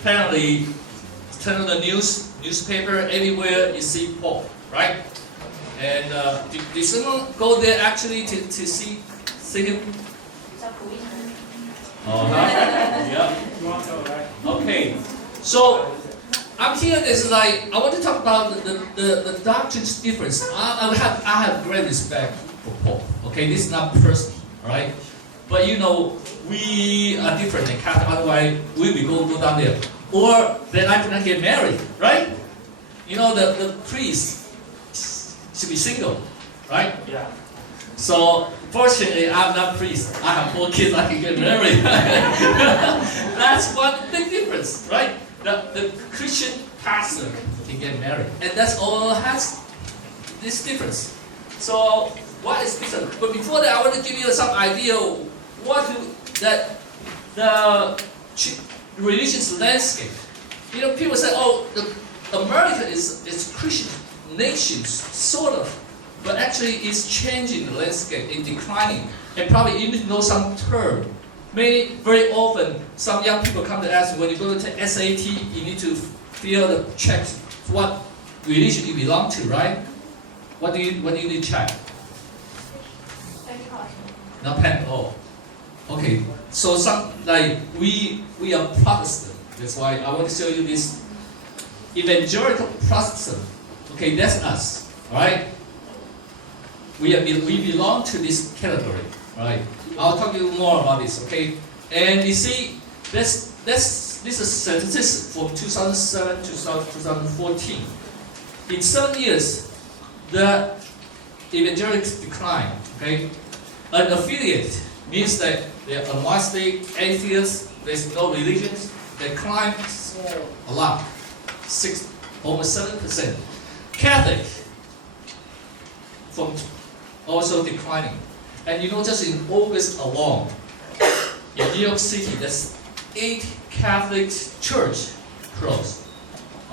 apparently, turn on the newspaper, everywhere you see Paul, right? And did someone go there actually to see him? Yeah. Okay. So I'm here. Is like I want to talk about the doctrine's difference. I have great respect for Paul. Okay, this is not personal, right? But you know, we are different than Catholic. Otherwise, we will go down there, or then I cannot get married, right? You know, the priest should be single, right? Yeah. So fortunately, I'm not priest. I have 4 kids. I can get married. That's one big difference, right? The Christian pastor can get married, and that's all has this difference. So what is different? But before that, I want to give you some idea the religious landscape. You know, people say, "Oh, America is Christian nation, sort of." But actually, it's changing the landscape, it's declining. And probably you need to know some term. Very often, some young people come to ask, when you go to take SAT, you need to fill the checks what religion you belong to, right? What do you need to check? Not Pentecostal. Okay, so some like we are Protestant. That's why I want to show you this evangelical Protestant. Okay, that's us, all right? We belong to this category, right? I'll talk to you more about this, okay? And you see, this is statistics from 2007 to 2014. In 7 years, the evangelicals decline, okay? An affiliate means that they're agnostic, atheists, there's no religions, they climb a lot, almost 7%. Catholic, also declining. And you know, just in August alone, in New York City, there's 8 Catholic church closed.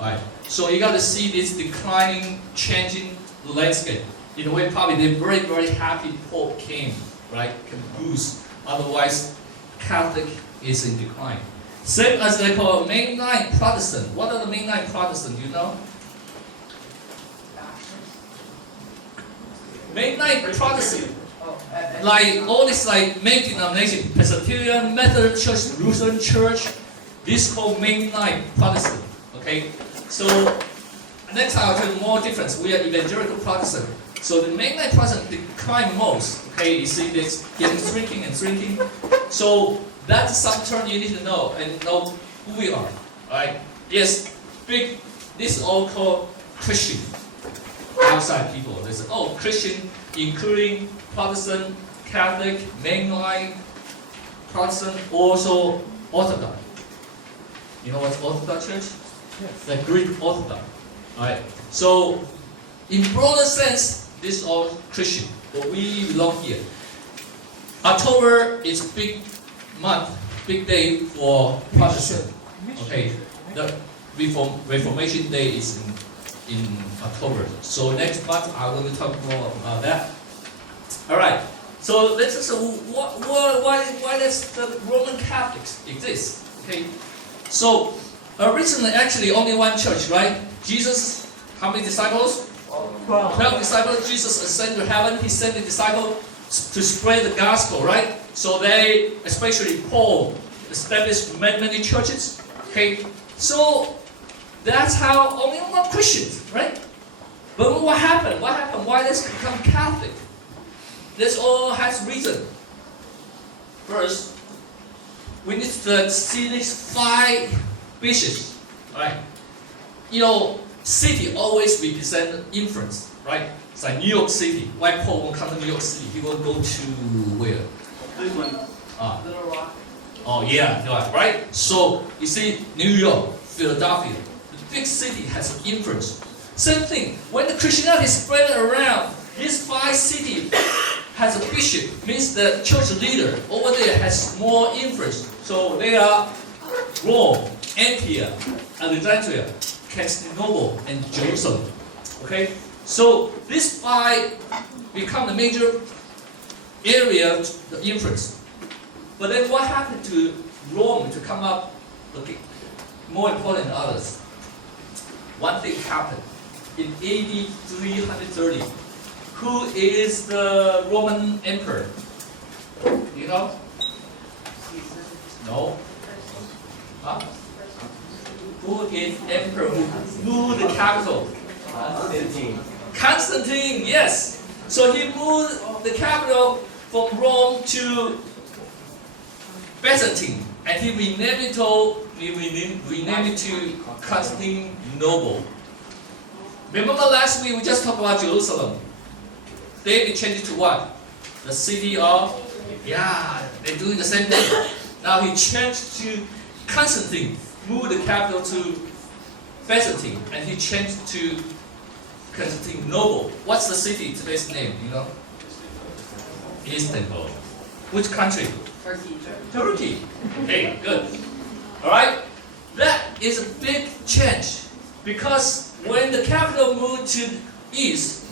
Right? So you got to see this declining, changing landscape. In a way, probably they're very, very happy Pope came, right? Can boost. Otherwise, Catholic is in decline. Same as they call mainline Protestant. What are the mainline Protestant? You know? Mainline Protestant, like all this like main denomination, Presbyterian, Methodist Church, Lutheran Church, this called mainline Protestant. Okay, so next I'll tell you more difference. We are evangelical Protestant. So the mainline Protestant decline most. Okay, you see this getting shrinking and shrinking. So that's some term you need to know and know who we are. Right? Yes, this is all called Christian. Outside people, they say, oh, Christian, including Protestant, Catholic, mainline, Protestant, also Orthodox. You know what's Orthodox Church? Yes. The Greek Orthodox. Alright. So, in broader sense, this is all Christian, but we belong here. October is big month, big day for Protestant. Okay. The Reformation Day is in October. So next month I'm going to talk more about that. All right. So let's just why does the Roman Catholics exist? Okay. So originally, actually, only one church, right? Jesus, how many disciples? 12 disciples. Jesus ascended to heaven. He sent the disciples to spread the gospel, right? So they, especially Paul, established many churches. Okay. So that's how only one Christians, right? But what happened? Why does it become Catholic? This all has reason. First, we need to see these 5 bishops, right? You know, city always represent influence, right? It's like New York City. Why Paul won't come to New York City? He will go to where? Cleveland. Little Rock. Oh yeah, right. So you see, New York, Philadelphia. Big city has influence. Same thing, when the Christianity is spread around, these 5 cities has a bishop, means the church leader over there has more influence. So they are Rome, Antioch, Alexandria, Constantinople, and Jerusalem. Okay? So these 5 become the major area of the influence. But then what happened to Rome to come up? Okay. more important than others. One thing happened in AD 330. Who is the Roman emperor? You know? No. Huh? Who is emperor who moved the capital? Constantine, yes. So he moved the capital from Rome to Byzantine, and he renamed it to Constantinople. Remember last week we just talked about Jerusalem. David changed it to what? The city of, they're doing the same thing. Now he changed to Constantine, moved the capital to Byzantine, and he changed to Constantinople. What's the city, today's name, you know? Istanbul. Which country? Turkey. Okay, good. Alright? That is a big change, because when the capital moved to the east,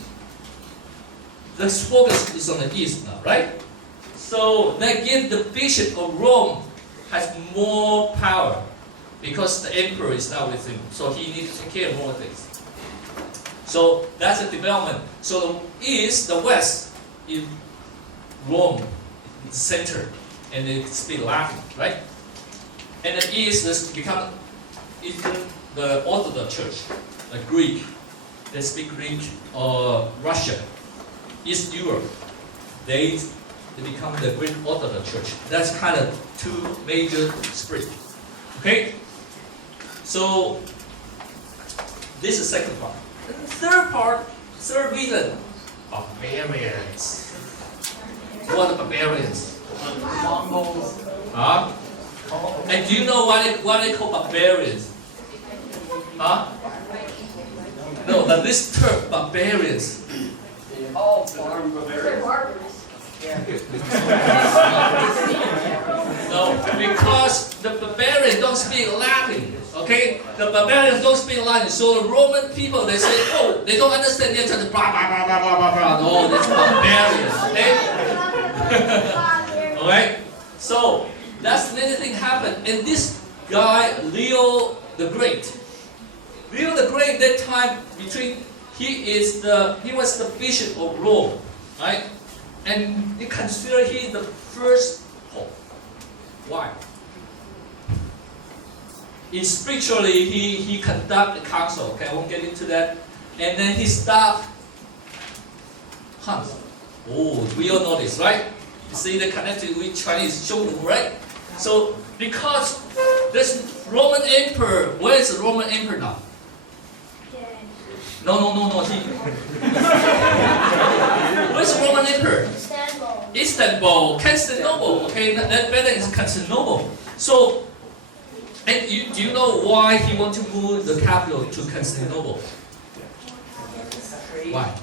the focus is on the east now, right? So that gives the bishop of Rome has more power, because the emperor is now with him, so he needs to take care of more things. So that's a development. So the east, the west, is Rome, the center, and they speak Latin, right? And the east has become the Orthodox Church, the Greek. They speak Greek, or Russia, East Europe. They become the Greek Orthodox Church. That's kind of two major spread. Okay? So this is the second part. The third reason, barbarians. What are barbarians? Mongols. Huh? And do you know what they call barbarians? Huh? No, but this term, barbarians. Oh, barbarians. No, because the barbarians don't speak Latin. Okay? The barbarians don't speak Latin. So the Roman people, they say, oh, they don't understand. They're just blah, blah, blah, blah, blah, blah, blah. No, that's barbarians. Okay? Alright? So, that's many things happen. And this guy, Leo the Great, that time, he was the bishop of Rome. Right? And you consider he the first pope. Why? Spiritually, he conducted the council. Okay, I won't get into that. And then he stopped hunts. Oh, we all know this, right? You see, they connected with Chinese Zhongnu, right? So, because this Roman emperor, where is the Roman emperor now? No. Where's the Roman emperor? Istanbul, Constantinople. Okay, that better is Constantinople. So, and do you know why he want to move the capital to Constantinople? Why?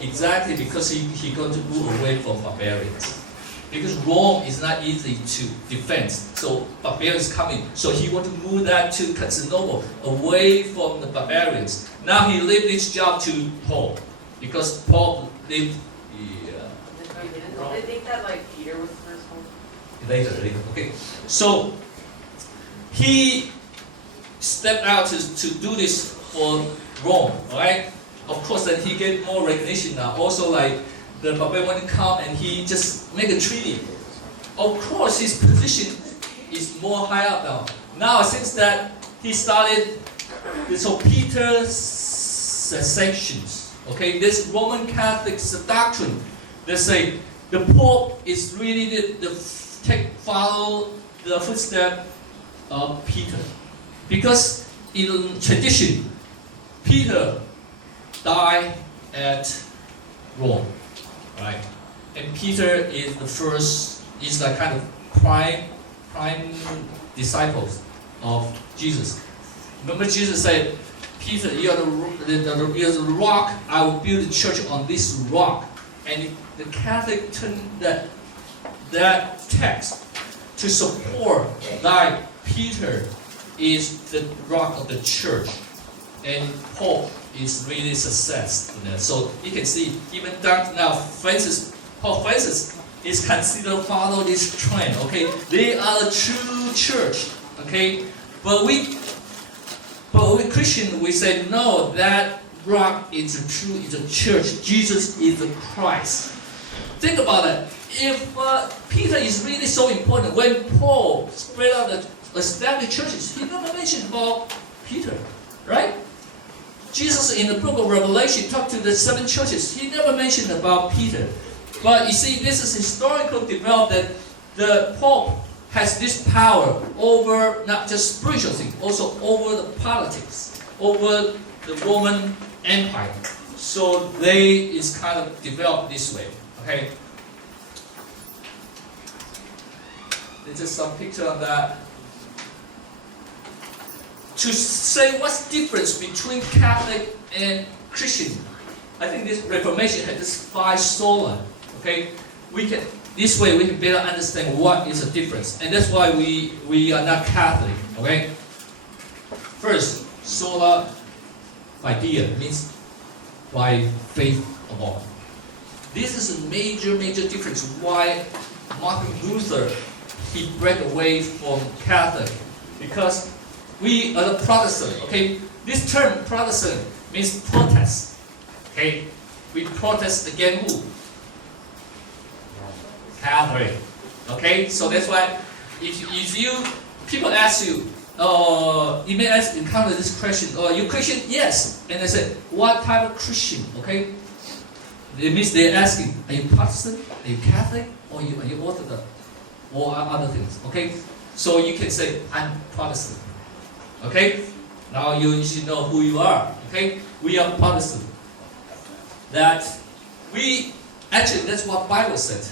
Exactly because he going to move away from barbarians. Because Rome is not easy to defend, so barbarians coming. So he want to move that to Constantinople, away from the barbarians. Now he leave this job to Paul, because Paul lived. They think that like Peter was the first one. Later. Okay. So he stepped out to do this for Rome, right? Of course, then he get more recognition now. Also, like the barbarian come and he just make a treaty. Of course, his position is more high up now. Now, since that he started, so Peter's sections. Okay, this Roman Catholic doctrine. They say the Pope is really follow the footsteps of Peter, because in tradition, Peter died at Rome, right? And Peter is the first, is the kind of prime disciples of Jesus. Remember Jesus said, Peter, you are the rock, I will build the church on this rock. And the Catholic turned that text to support that Peter is the rock of the church, and Paul is really success in that. So you can see, even now, Pope Francis is considered follow this trend. Okay, they are a true church. Okay, But we Christian, we say no, that rock is the church. Jesus is the Christ. Think about it. If Peter is really so important, when Paul spread out the established churches, he never mentioned about Peter, right? Jesus in the book of Revelation talked to the 7 churches. He never mentioned about Peter. But you see, this is historical developed that the Pope has this power over not just spiritual things, also over the politics, over the Roman Empire. So is kind of developed this way. Okay. There's just some picture on that. To say what's the difference between Catholic and Christian, I think this Reformation had this 5 sola. Okay, this way we can better understand what is the difference, and that's why we are not Catholic. Okay, first sola fide means by faith alone. This is a major difference. Why Martin Luther he break away from Catholic, because we are the Protestant. Okay, this term Protestant means protest. Okay, we protest against who? Catholic. Okay, so that's why if people ask you, you may encounter this question, "Oh, you Christian?" Yes, and they say, "What type of Christian?" Okay, it means they're asking, "Are you Protestant? Are you Catholic? Or are you Orthodox? Or other things?" Okay, so you can say, "I'm Protestant." Okay, now you should know who you are. Okay, we are Protestant. That's what Bible said.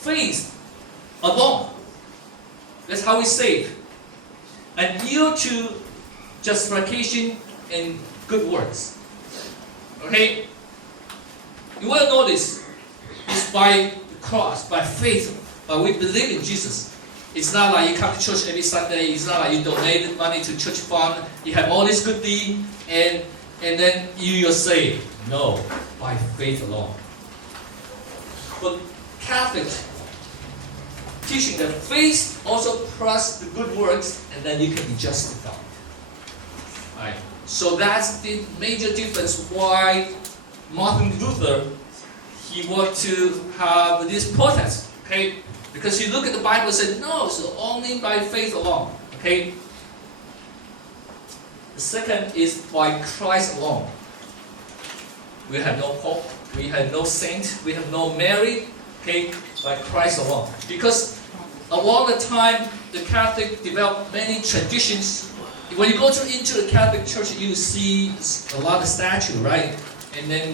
Faith alone. That's how we save. And yield to justification and good works. Okay? You will notice it's by the cross, by faith, but we believe in Jesus. It's not like you come to church every Sunday, it's not like you donate money to church fund, you have all this good deed, and then you're saved. No, by faith alone. But Catholic teaching that faith also plus the good works, and then you can be justified. Right. So that's the major difference why Martin Luther he wanted to have this protest. Okay, because you look at the Bible and say no, so only by faith alone. Okay. The second is by Christ alone. We have no pope, we have no saint, we have no Mary. Okay, by Christ alone. Because along the time, the Catholic developed many traditions. When you go into the Catholic Church, you see a lot of statues, right? And then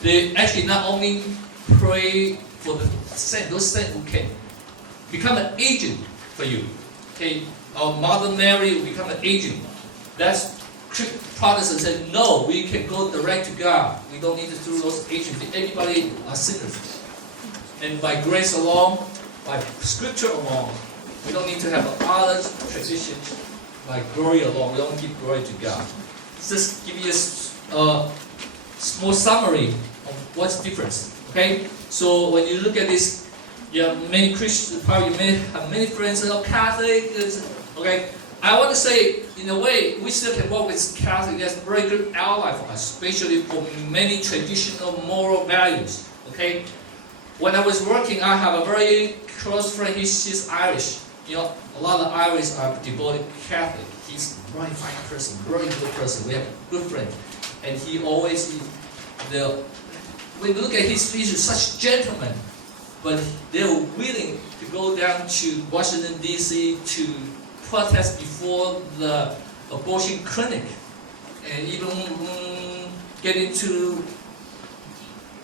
they actually not only pray for the saint, those saints who can become an agent for you. Okay, our Mother Mary will become an agent. That's Protestants said no, we can go direct to God. We don't need to do those agents. Everybody are sinners. And by grace alone, by scripture alone, we don't need to have other traditions like glory alone. We don't give glory to God. Just give you a small summary of what's the difference. Okay, so when you look at this, you have many Christians. Probably you may have many friends who are Catholic. Okay, I want to say in a way we still can work with Catholic. That's a very good ally for us, especially for many traditional moral values. Okay. When I was working, I have a very close friend. She's Irish. You know, a lot of Irish are devoted Catholic. He's a very fine person, very good person. We have a good friend, and he always when you look at his speeches, such gentlemen, but they were willing to go down to Washington D.C. to protest before the abortion clinic, and even get into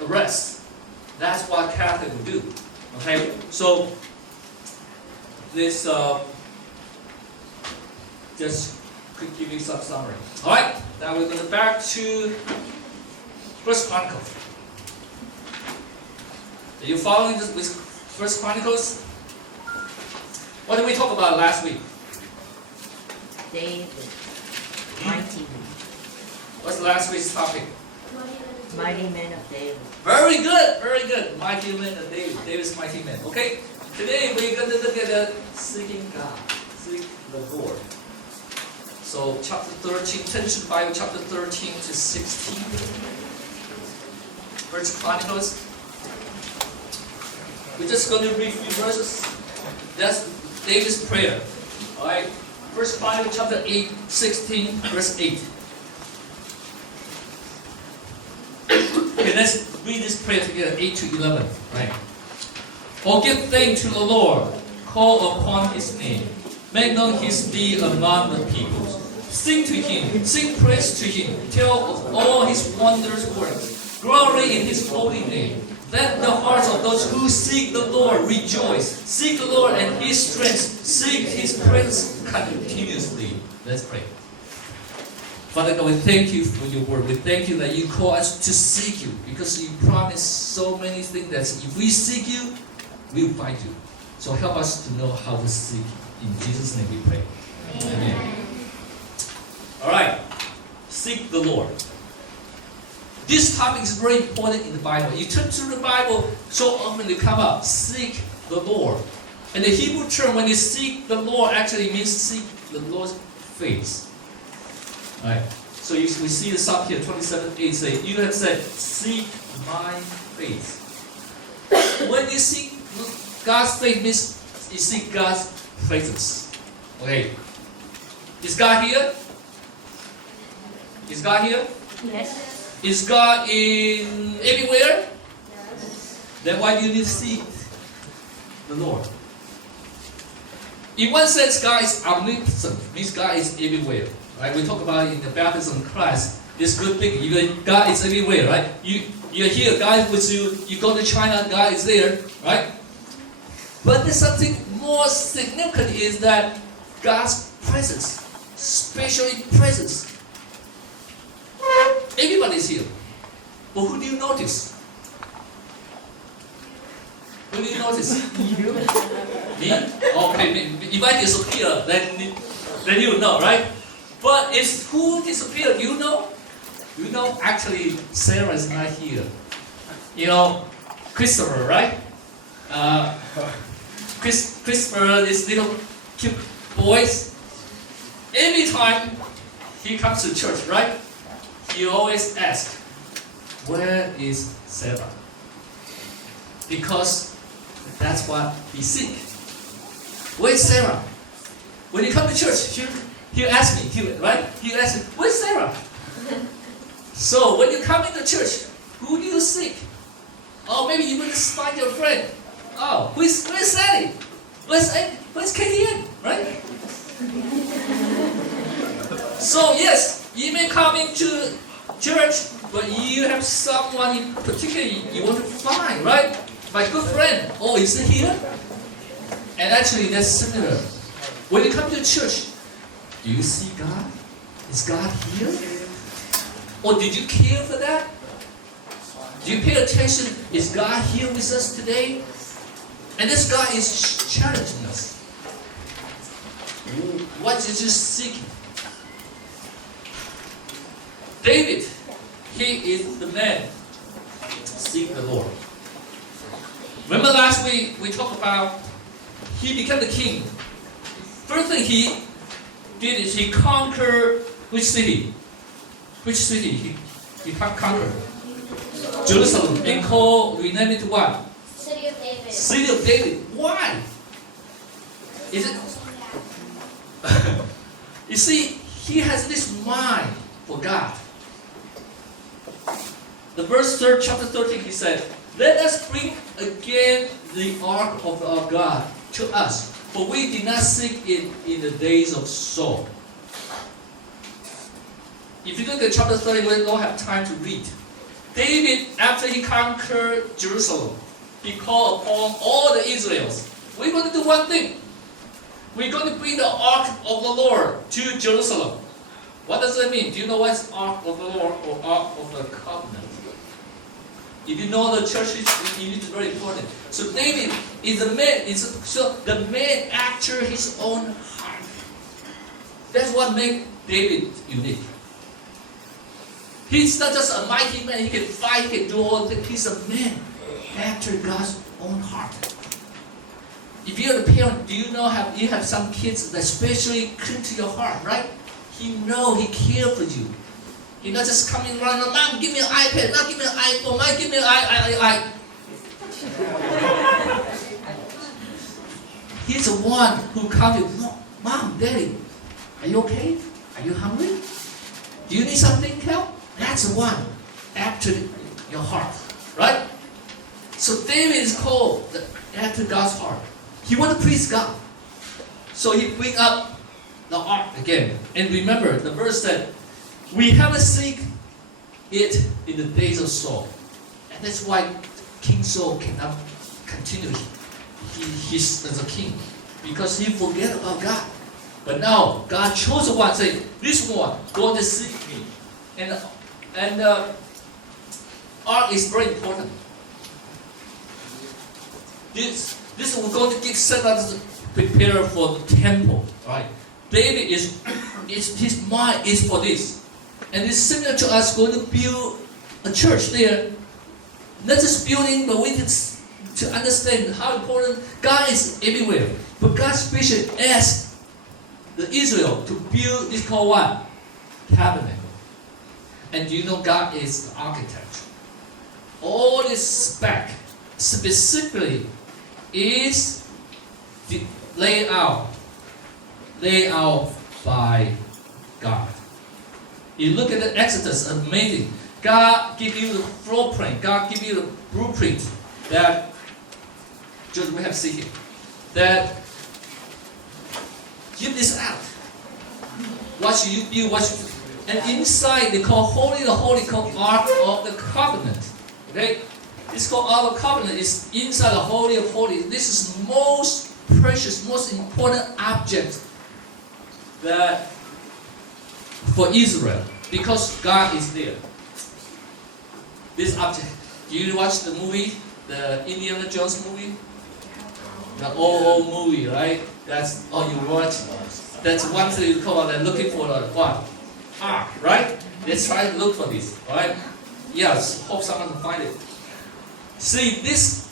arrest. That's what Catholic will do. Okay, so this just could give you some summary. All right, now we're going back to First Chronicles. Are you following this with First Chronicles? What did we talk about last week? David, mighty man. What's last week's topic? Mighty man of David. Very good, very good. Mighty man of David. David's mighty man. Okay, today we're going to look at the seeking God, seek the Lord. So chapter 13, turn to the Bible, chapter 13 to 16. First Chronicles. We're just going to read a few verses. That's David's prayer. Alright. First Chronicles chapter 8, 16, verse 8. Okay, let's read this prayer together, 8 to 11. Right. Oh, give thanks to the Lord. Call upon His name. Make known His deed among the peoples. Sing to Him. Sing praise to Him. Tell of all His wondrous works. Glory in His holy name. Let the hearts of those who seek the Lord rejoice. Seek the Lord and His strength. Seek His presence continuously. Let's pray. Father God, we thank You for Your word. We thank You that You call us to seek You, because You promise so many things that if we seek You, we will find You. So help us to know how to seek You. In Jesus' name we pray. Amen. Alright. Seek the Lord. This topic is very important in the Bible. You turn to the Bible, so often they come up, seek the Lord. And the Hebrew term, when you seek the Lord, actually means seek the Lord's face. Right. So we see the Psalm here, 27:8 say, you have said, seek my face. When you seek God's face, means you seek God's faces. Okay. Is God here? Is God here? Yes. Is God in everywhere? Then why do you need to seek the Lord? In one sense, God is omnipotent, means God is everywhere. Right? We talk about it in the baptism class. This good thing, God is everywhere, right? You're here, God is with you. You go to China, God is there, right? But there's something more significant is that God's presence, especially presence. Everybody's here. But who do you notice? Who do you notice? You. Me? Okay, if I disappear, then you know, right? But it's who disappeared, you know? You know, actually, Sarah is not here. You know, Christopher, right? Christopher, this little cute boy, every time he comes to church, right? He always asks, where is Sarah? Because that's what he seeks. Where's Sarah? When you come to church, he'll ask me, right? He'll ask me, where's Sarah? So when you come into church, who do you seek? Oh, maybe you will just find your friend. Oh, where's Sally? Where's KTN? Right? So yes, you may come into church, but you have someone in particular you want to find, right? My good friend. Oh, is he here? And actually, that's similar. When you come to church, do you see God? Is God here? Or did you care for that? Do you pay attention? Is God here with us today? And this God is challenging us. What is he seeking? David, he is the man. Seek the Lord. Remember last week we talked about he became the king. First thing he did is he conquered which city? Which city he conquered? Jerusalem. And rename it to what? City of David. City of David. Why? Is it? You see, he has this mind for God. The verse chapter 13, he said, let us bring again the ark of our God to us, for we did not seek it in the days of Saul. If you look at chapter 30, we don't have time to read. David, after he conquered Jerusalem, he called upon all the Israelites. We're going to do one thing. We're going to bring the ark of the Lord to Jerusalem. What does that mean? Do you know what's ark of the Lord or ark of the covenant? If you know the church, it is very important. So David is the man. So the man after his own heart. That's what makes David unique. He's not just a mighty man. He can fight. He can do all things. He's a man after God's own heart. If you're a parent, do you know you have some kids that especially cling to your heart, right? He know He care for you. He not just coming around, Mom, give me an iPad, Mom, give me an iPhone, Mom, give me an I. He's the one who comes to, no, Mom, Daddy, are you okay? Are you hungry? Do you need something help? That's the one after your heart, right? So David is called after God's heart. He want to please God. So he bring up the ark again. And remember, the verse said, we haven't seen it in the days of Saul. And that's why King Saul cannot continue he's as a king. Because he forget about God. But now, God chose one, say, this one, go to seek me. And ark is very important. This we're going to get set up to prepare for the temple, right? David his mind is for this. And it's similar to us going to build a church there. Not just building, but we need to understand how important God is everywhere. But God's vision asked the Israel to build this called what? Tabernacle. And do you know God is the architect? All this spec specifically is laid out by God. You look at the Exodus, amazing. God give you the floor plan. God give you the blueprint that just we have seen here. That give this out. What should you build? And inside they call Holy the Holy, called Ark of the Covenant. Okay? It's called Ark of the Covenant. It's inside the Holy of Holies. This is the most precious, most important object that for Israel, because God is there. This object. Do you watch the movie, the Indiana Jones movie? The old movie, right? That's all you watch. That's one thing you call it looking for the what? Ark, right? Let's try to look for this, right? Yes, hope someone can find it. See this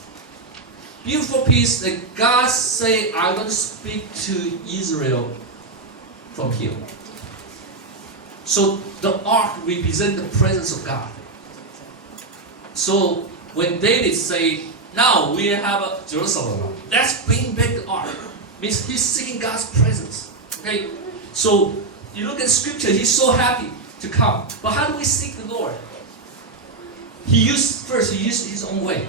beautiful piece that God say, I'm going to speak to Israel from here. So the ark represents the presence of God. So when David say, now we have a Jerusalem, let's bring back the ark. Means he's seeking God's presence. Okay? So you look at scripture, he's so happy to come. But how do we seek the Lord? He used his own way.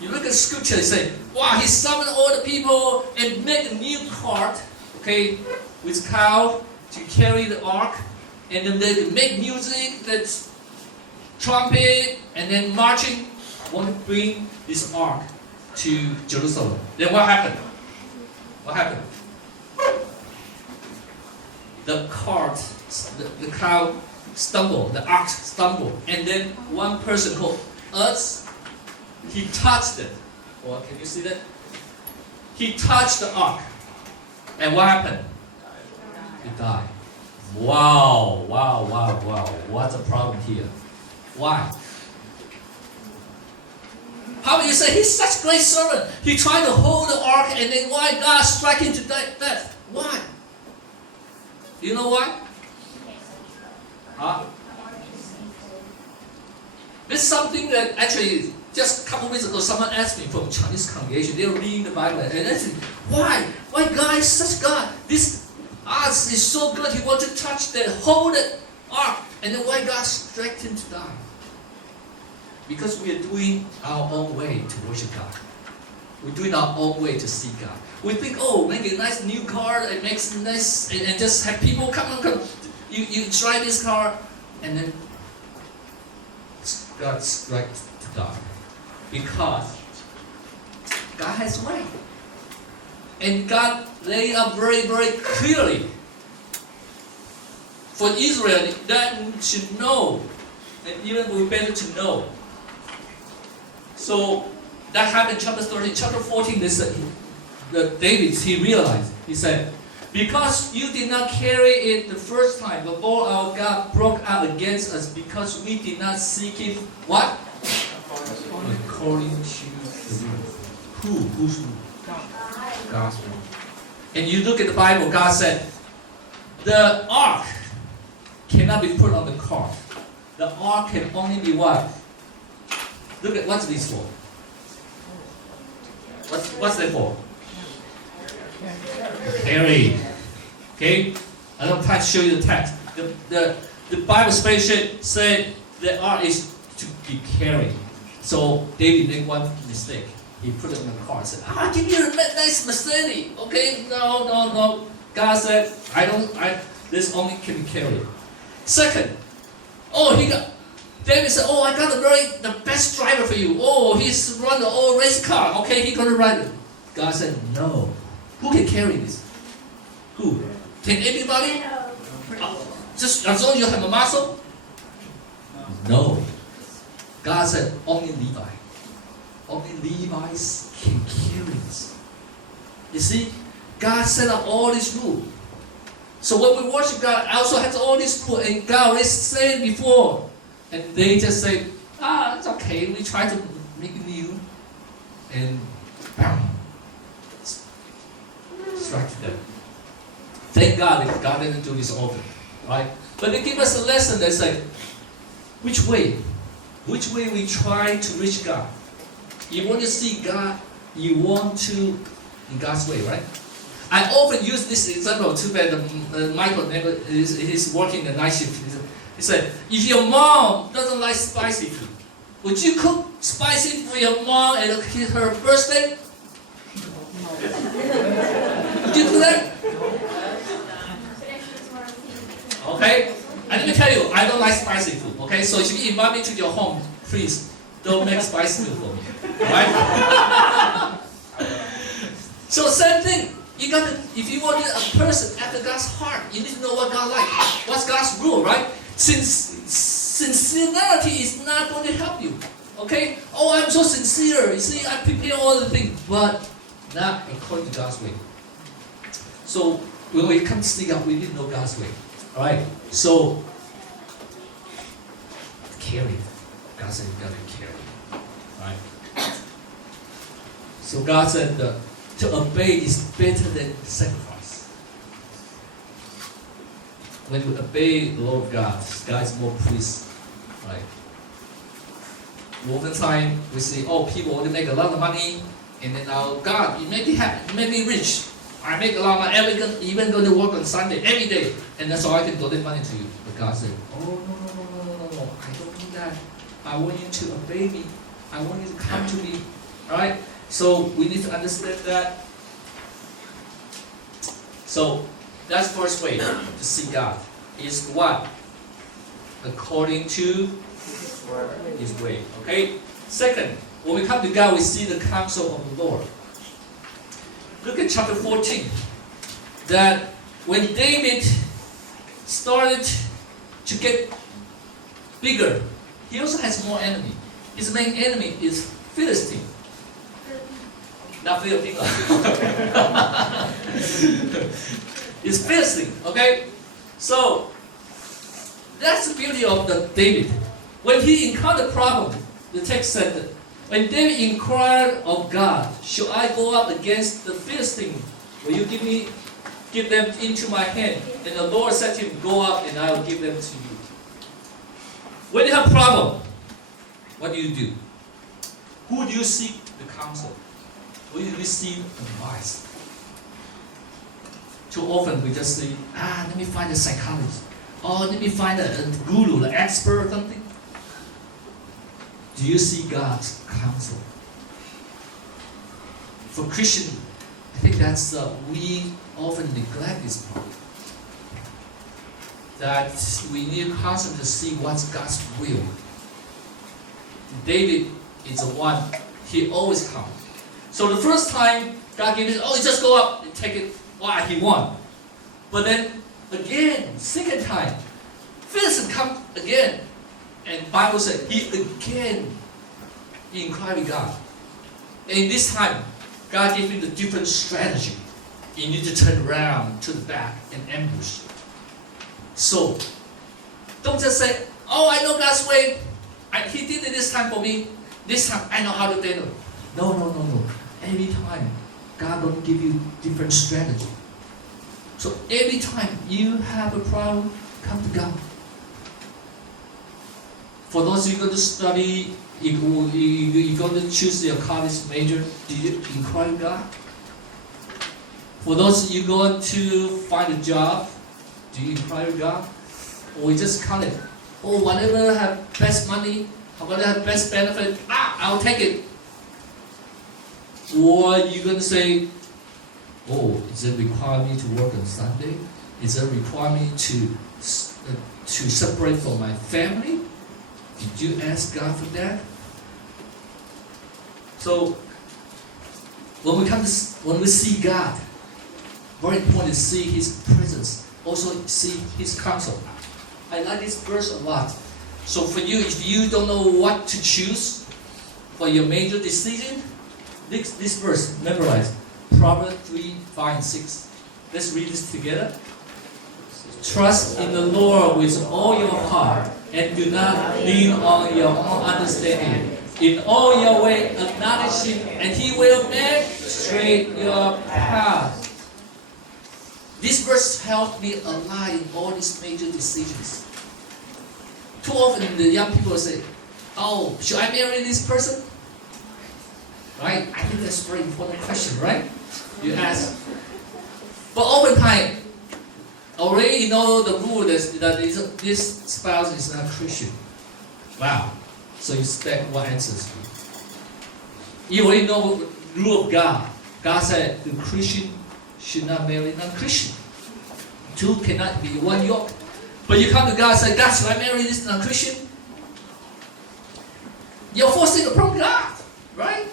You look at scripture, he say, wow, he summoned all the people and made a new cart, okay, with cow to carry the ark, and then they make music, that's trumpet, and then marching, want to bring this ark to Jerusalem. Then what happened? What happened? The cart, the cow stumbled, the ark stumbled, and then one person called Uz, he touched it. Well, can you see that? He touched the ark. And what happened? He died. Wow. What's the problem here? Why? How will you say he's such a great servant? He tried to hold the ark and then why God struck him to death? Why? Do you know why? Huh? This is something that actually just a couple weeks ago someone asked me from Chinese congregation. They were reading the Bible and they said, why? Why God is such God? This ark is so good. He wanted to touch that, hold that ark, and then why God struck him to die? Because we are doing our own way to worship God. We're doing our own way to see God. We think, oh, make a nice new car, it makes nice, and just have people come. You try this car, and then God strikes to die. Because God has a way. And God laid out very, very clearly for Israel that should know, and even we better to know. So that happened in chapter 13. Chapter 14, David, he realized, he said, because you did not carry it the first time, the Lord our God broke out against us because we did not seek Him, what? According to the will. Who's who? God's will. And you look at the Bible, God said, the ark cannot be put on the cart. The ark can only be what? Look at what's this for? What's that for? Carry. Okay? I don't try to show you the text. The Bible spreadsheet said the ark is to be carried. So David made one mistake. He put it in the car and said, give me a nice Mercedes. Okay, no. God said, this only can be carried. Second, David said, I got the best driver for you. He's run the old race car. Okay, he's gonna ride it. God said, no. Who can carry this? Who? Can anybody? Just as long as you have a muscle? No. God said, only Levi. Only Levites can carry this. You see, God set up all these rules. So when we worship God, also has all these rules, and God already said before. And they just say, it's okay, we try to make it new. And bam, strike to them. Thank God that God didn't do this often, right? But they give us a lesson that's like, which way we try to reach God. You want to see God, you want to, in God's way, right? I often use this example, too bad Michael he's working the night shift. He said, if your mom doesn't like spicy food, would you cook spicy for your mom and her birthday? Would you do that? Okay? And let me tell you, I don't like spicy food, okay? So if you invite me to your home, please, don't make spicy food for me. Right? So same thing. If you want a person after God's heart, you need to know what God likes. What's God's rule, right? Sincerity is not going to help you. Okay? I'm so sincere. You see, I prepare all the things, but not according to God's way. So when we come to sneak up, we need to know God's way. Alright? So carry. God said you gotta carry. Right? So God said to obey is better than sacrifice. When you obey the Lord of God, God is more pleased. Right? Oftentimes we say, people want to make a lot of money, and then now God, you make me happy, you make me rich. I make a lot of money, even going to work on Sunday every day, and that's all I can donate money to you. But God said, no, I don't need that. I want you to obey me. I want you to come to me. Alright? So we need to understand that. So that's the first way to see God. Is what? According to His way. Okay? Second, when we come to God, we see the counsel of the Lord. Look at chapter 14. That when David started to get bigger, he also has more enemy. His main enemy is Philistine. Not Filipino. It's Philistine, okay? So, that's the beauty of David. When he encountered problem, the text said that when David inquired of God, should I go up against the Philistine? Will you give them into my hand? And the Lord said to him, go up and I will give them to you. When you have problem, what do? Who do you seek the counsel? Who do you seek advice? Too often we just say, let me find a psychologist. Or let me find a guru, an expert or something. Do you see God's counsel? For Christians, I think that's we often neglect this part. That we need constantly to see what's God's will. David is the one, he always comes. So the first time God gave it, you just go up and take it. Why? He won. But then again, second time, Philistine come again. And Bible said he inquired with God. And this time, God gave him the different strategy. You need to turn around to the back and ambush. So, don't just say, I know God's way. He did it this time for me. This time, I know how to do it. No. Every time, God will give you different strategy. So So every time you have a problem, come to God. For those who are going to study, you're going to choose your college major, do you inquire God? For those you're going to find a job, do you inquire God? Or you just count it? Oh, whatever have best money, whatever have best benefit, I'll take it. Or you're going to say, oh, does it require me to work on Sunday? Does it require me to separate from my family? Did you ask God for that? So when we see God, very important to see His presence, also see His counsel. I like this verse a lot. So for you, if you don't know what to choose for your major decision, this verse, memorize. Proverbs 3, 5, and 6. Let's read this together. Trust in the Lord with all your heart, and do not lean on your own understanding. In all your way, acknowledge Him, and He will make straight your path. This verse helped me a lot in all these major decisions. Too often the young people say, oh, should I marry this person? Right? I think that's a very important question, right? You ask. But oftentimes, already you know the rule that this spouse is not Christian. Wow. So you expect what answers? You already know the rule of God. God said the Christian should not marry non-Christian. Two cannot be one yoke. But you come to God and say, God, should I marry this non-Christian? You're forcing upon God, right?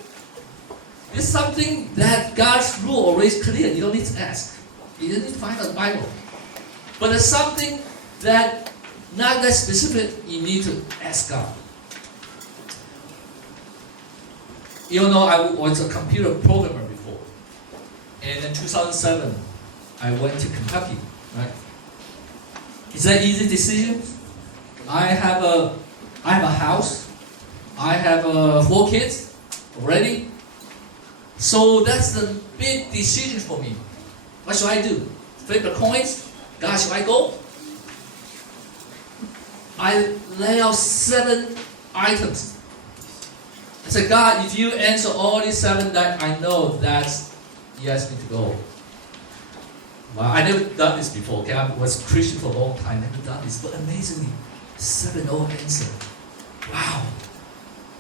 It's something that God's rule always clear. You don't need to ask. You don't need to find out the Bible. But there's something that not that specific, you need to ask God. You know, I was a computer programmer before. And in 2007, I went to Kentucky, right? Is that easy decision? I have a house. I have 4 kids already. So that's the big decision for me. What should I do? Flip the coins? God, should I go? I lay out 7 items. I said, God, if you answer all these 7, that I know that's you asked me to go. Well, I never done this before. Okay, I was Christian for a long time, never done this, but amazingly, 7 all answer. Wow.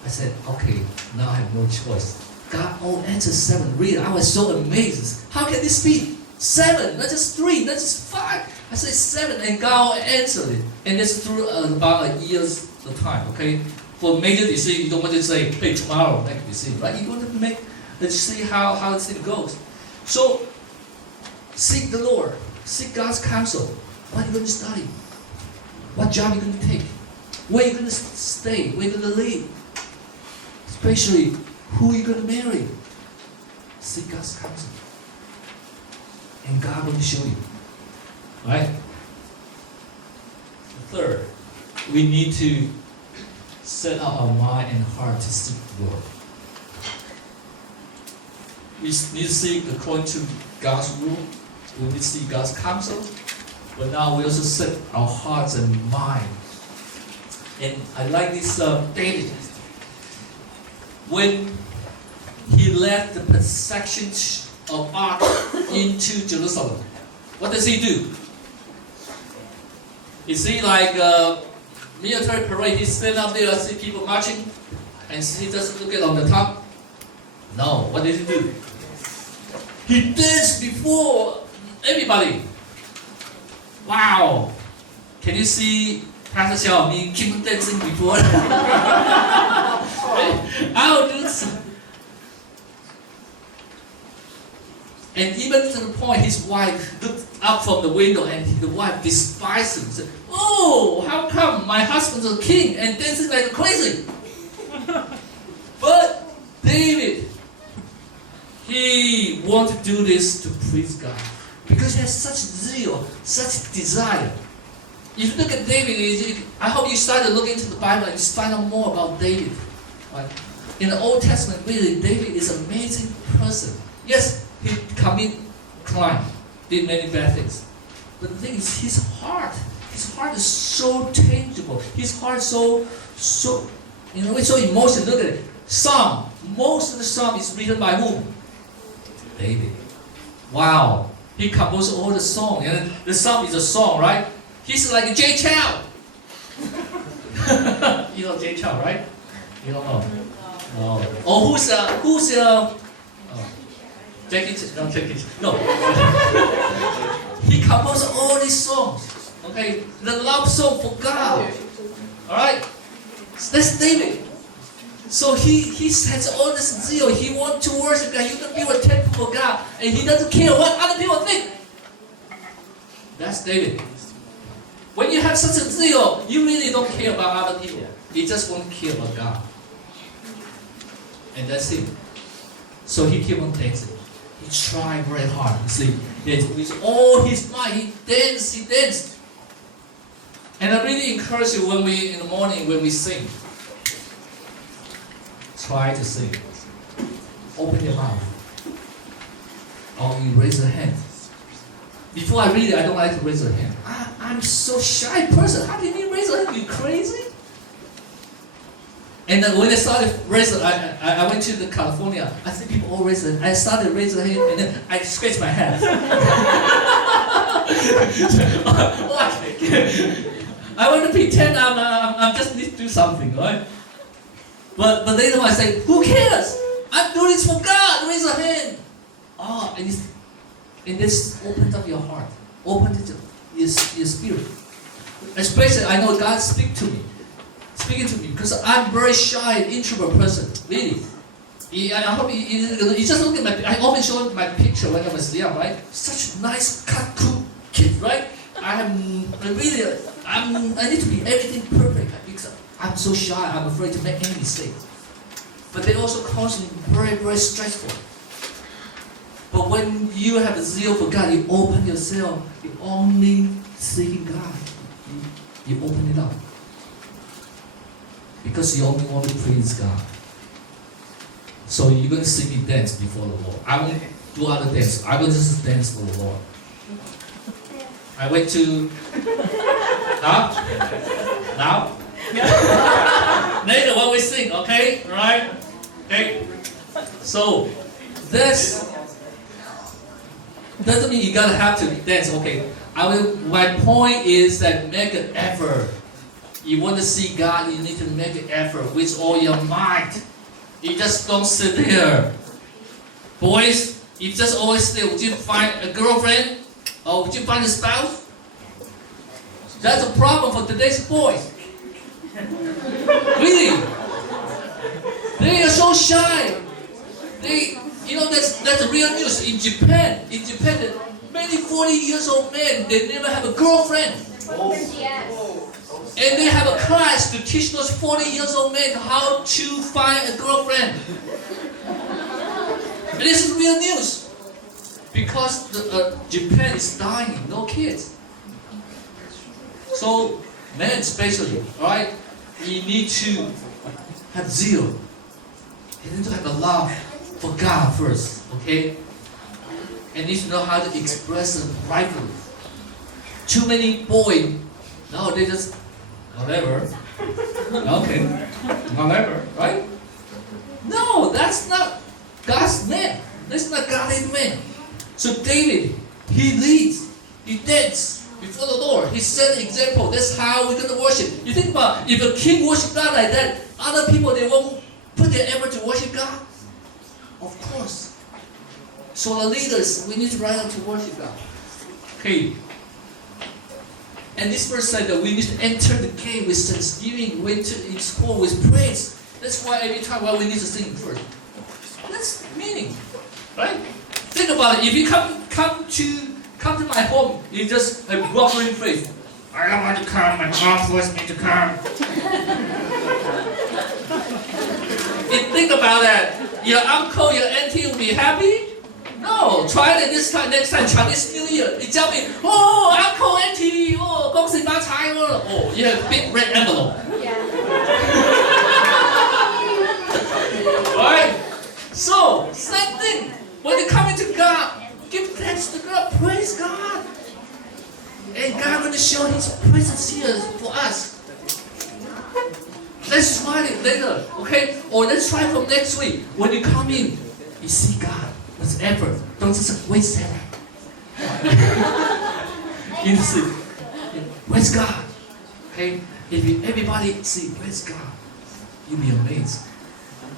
I said, okay, now I have no choice. God all answered 7. Really, I was so amazed. How can this be? 7, not just 3, not just 5. I said 7, and God answered it. And this through about a year's time. Okay, for major decision, you don't want to say, hey, tomorrow make a decision, right? You want to make, let's see how this thing goes. So seek the Lord, seek God's counsel. What are you going to study? What job are you going to take? Where are you going to stay? Where are you going to live? Especially, who are you going to marry? Seek God's counsel. And God will show you. Right? Third, we need to set up our mind and heart to seek the Lord. We need to seek according to God's rule. We need to seek God's counsel. But now we also set our hearts and mind. And I like this David. When he led the procession of ark into Jerusalem, what does he do? Is he like a military parade? He stand up there and see people marching, and he just look at on the top? No. What did he do? He danced before everybody. Wow! Can you see Pastor Xiaomi keep dancing before? I'll do this. And even to the point, his wife looked up from the window, and the wife despised him. Said, "Oh, how come my husband's a king and dancing like crazy?" But David, he wanted to do this to please God because he has such zeal, such desire. If you look at David, I hope you start to look into the Bible and just find out more about David. Right? In the Old Testament, really, David is an amazing person. Yes, he commit crime, did many bad things. But the thing is, his heart is so tangible. His heart so in a way so emotional. Look at it. Psalm. Most of the psalm is written by whom? David. Wow. He composed all the song. And the psalm is a song, right? He's like a J. Chow. You know J. Chow, right? You don't know. No. Oh, who's Jackie? No, Jackie. No. He composed all these songs. Okay, the love song for God. All right, that's David. So he has all this zeal. He wants to worship God. He wants to build a temple for God, and he doesn't care what other people think. That's David. When you have such a zeal, you really don't care about other people. You just want to care about God. And that's it. So he kept on dancing. He tried very hard. You see, with all his might, he danced. And I really encourage you in the morning when we sing, try to sing. Open your mouth. Or you raise your hand. Before I read it, I don't like to raise your hand. I'm so shy person. How can you raise your hand? You crazy? And then when I started raising, I went to California. I see people all raise their hand. I started raising their hand, and then I scratched my head. I want to pretend I'm just need to do something, right? But later I say, who cares? I'm doing this for God. Raise a hand. Oh, and this opens up your heart, opens your spirit. Especially, I know God speaking to me because I'm very shy, introvert person. Really, I hope you just look at my. I always show my picture when I was young, right? Such a nice, cool kid, right? I need to be everything perfect because I'm so shy. I'm afraid to make any mistake. But they also cause me very, very stressful. But when you have a zeal for God, you open yourself. You only seeking God. You open it up. Because you only want to praise God. So you're going to see me dance before the Lord. I won't do other dance. I will just dance for the Lord. I went to... Now? Later when we sing, okay? Right? Okay? So, this doesn't mean you gotta have to dance, okay? My point is that make an effort. You want to see God, you need to make an effort with all your might. You just don't sit there. Boys, you just always sit there. Would you find a girlfriend? Or would you find a spouse? That's a problem for today's boys. Really. They are so shy. That's the real news in Japan. In Japan, many 40 years old men, they never have a girlfriend. And they have a class to teach those 40 years old men how to find a girlfriend. And this is real news. Because Japan is dying, no kids. So, men especially, right? You need to have zeal. You need to have a love for God first, okay? And need to know how to express it rightfully. Too many boys, no, they just, whatever. Okay, whatever, right? No, that's not God's man. That's not God's man. So David, he leads, he dances before the Lord. He set an example. That's how we're going to worship. You think about if a king worship God like that, other people, they won't put their effort to worship God? Of course. So the leaders, we need to rise up to worship God. Okay. And this verse said that we need to enter the gate with thanksgiving, went to its court with praise. That's why every time we need to sing first. That's meaning, right? Think about it. If you come to my home, you just have blubbering face. I don't want to come. My mom forced me to come. You think about that. Your uncle, your auntie will be happy? No. Try it next time, Chinese New Year. You tell me, oh, uncle, auntie, oh, 恭喜发财, oh, you have a big red envelope. Yeah. Right? So, same thing. When you come into God, give thanks to God, Praise God. And God going to show His presence here for us. Let's smile it later, okay? Or let's try from next week. When you come in, you see God. That's effort. Don't just waste effort. You see, praise God. Okay? If everybody see, praise God, you'll be amazed.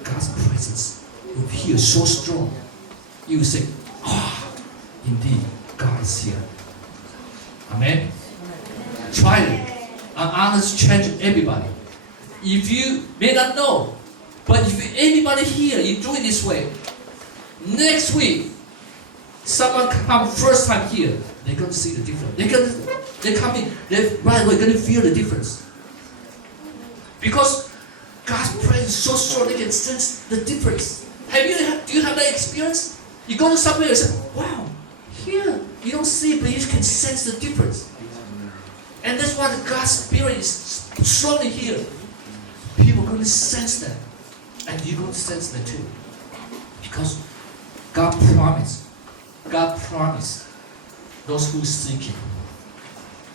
God's presence will feel so strong. You will say, indeed, God is here. Amen? Try it. An honest change everybody. If you may not know, but if anybody here, you do it this way, next week, someone come first time here, they're going to see the difference. They come in, they're right away going to feel the difference. Because God's presence is so strong, they can sense the difference. Do you have that experience? You go to somewhere and say, wow, here, you don't see it, but you can sense the difference. And that's why God's Spirit is strongly here. People are going to sense that. And you're going to sense that too. Because God promised those who seek Him.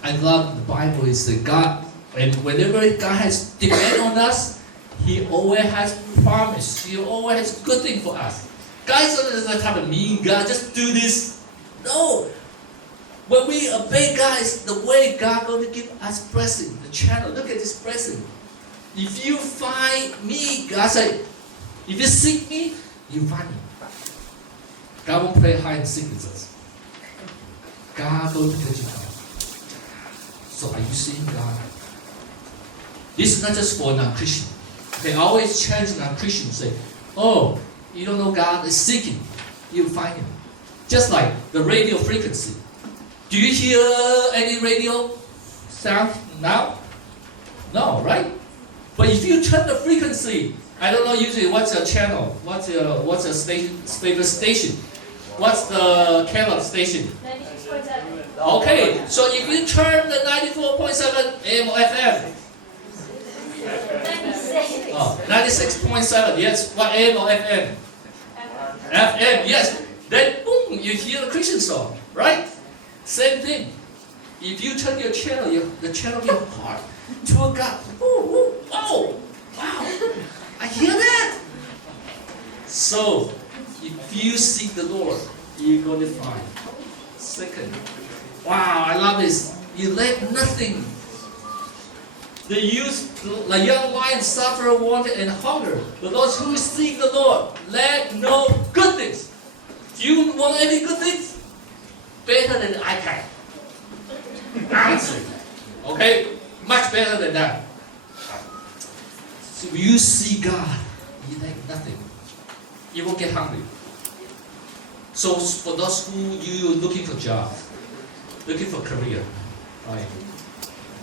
I love the Bible is that God, and whenever God has depended on us, He always has promise. He always has good thing for us. God is not the type of mean God, just do this. No. When we obey God, it's the way God going to give us blessing. The channel. Look at this blessing. If you find me, God said, if you seek me, you find me. God won't play hide and seek with us. God going to get you out. So are you seeing God? This is not just for non-Christian. They always change non-Christians. Say, oh, you don't know God is seeking. You'll find Him. Just like the radio frequency. Do you hear any radio sound now? No, right? But if you turn the frequency, I don't know usually what's your channel, what's your favorite station, what's the catalog station? 96.7. Okay, so if you turn the 94.7 AM or FM, 96. 96.7, yes, what AM or FM? FM, yes. Then boom, you hear a Christian song, right? Same thing. If you turn your channel, the channel of your heart to a God. Ooh, oh, wow, I hear that. So, if you seek the Lord, you're going to find. Second, wow, I love this. You lack nothing. The young lion suffer want and hunger, but those who seek the Lord lack no good things. Do you want any good things? Better than an iPad. Honestly. Okay? Much better than that. So if you see God, you lack nothing. You won't get hungry. So for those who you looking for jobs, looking for career, right?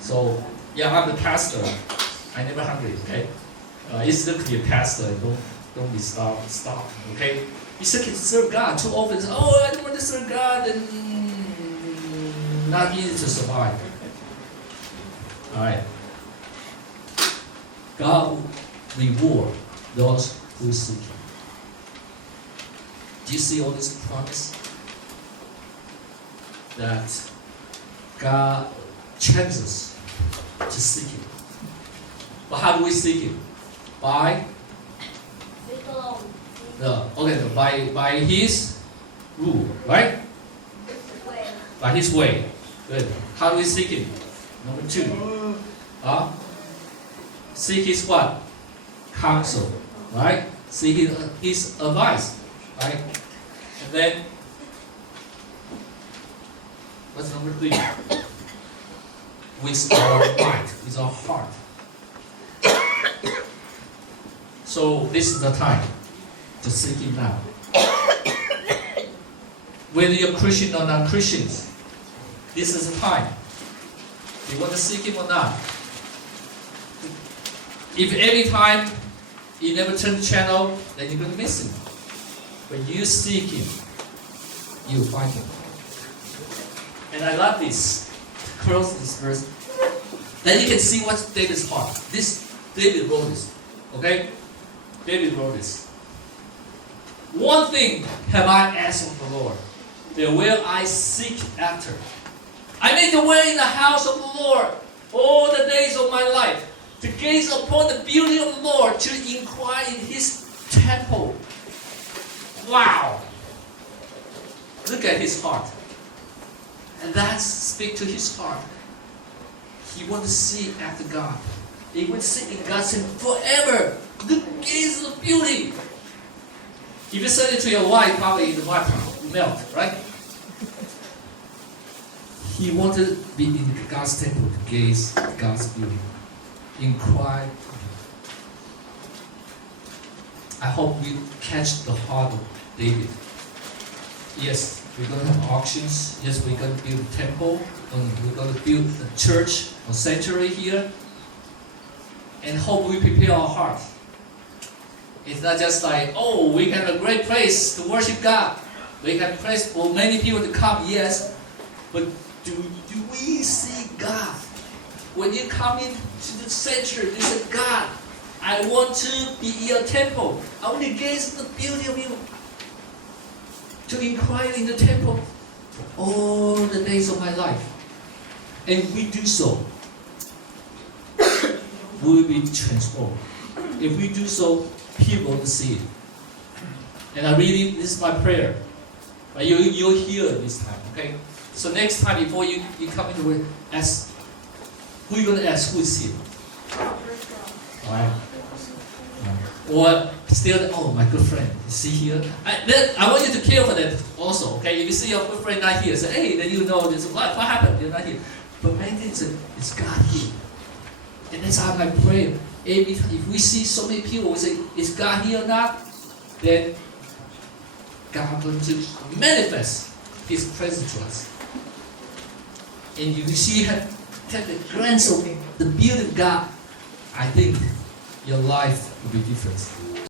So yeah, I'm the pastor. I never hungry, okay? It's good to be a pastor. Don't be starved, okay? You still can serve God too often. Oh, I don't want to serve God, and not easy to survive. All right. God will reward those who seek Him. Do you see all this promise? That God changes us to seek Him. But how do we seek Him? By by His rule, right? By His way. Good. How do we seek Him? Number 2. Seek His what? Counsel, right? Seek His advice, right? And then, what's number 3? With our mind, with our heart. So this is the time to seek Him now. Whether you're Christian or non-Christians, this is the time. You want to seek Him or not? If every time you never turn the channel, then you're going to miss Him. When you seek Him, you'll find Him. And I love this. Close this verse. Then you can see what's David's heart. David wrote this. Okay? David wrote this. One thing have I asked of the Lord, There will I seek after. I made the way in the house of the Lord all the days of my life, to gaze upon the beauty of the Lord, to inquire in His temple. Wow! Look at his heart. And that speaks to his heart. He wants to see after God. He wants to see in God's temple forever. The gaze of beauty. If you say it to your wife, probably the wife will melt, right? He wanted to be in God's temple to gaze at God's beauty. Inquire. I hope you catch the heart of David. Yes, we're going to have auctions. Yes, we're going to build a temple. And we're going to build a church or sanctuary here. And hope we prepare our heart. It's not just like, oh, we have a great place to worship God. We have a place for many people to come, yes. But do we see God? When you come into the sanctuary, you say, God, I want to be in your temple. I want to gaze at the beauty of you. To inquire in the temple for all the days of my life. And if we do so, we will be transformed. If we do so, people will see it. And I really, this is my prayer. But you'll hear it this time, okay? So next time before you come into it, ask, who are you going to ask? Who is here? Alright. Or still, oh, my good friend, is he here? I want you to care for them also, okay? If you see your good friend not here, say, hey, then you know this. What happened? You're not here. But many things, it's God here. And that's how I pray. If we see so many people, we say, is God here or not? Then God is going to manifest His presence to us. And if you see, have the glance of the beauty of God, I think your life will be different.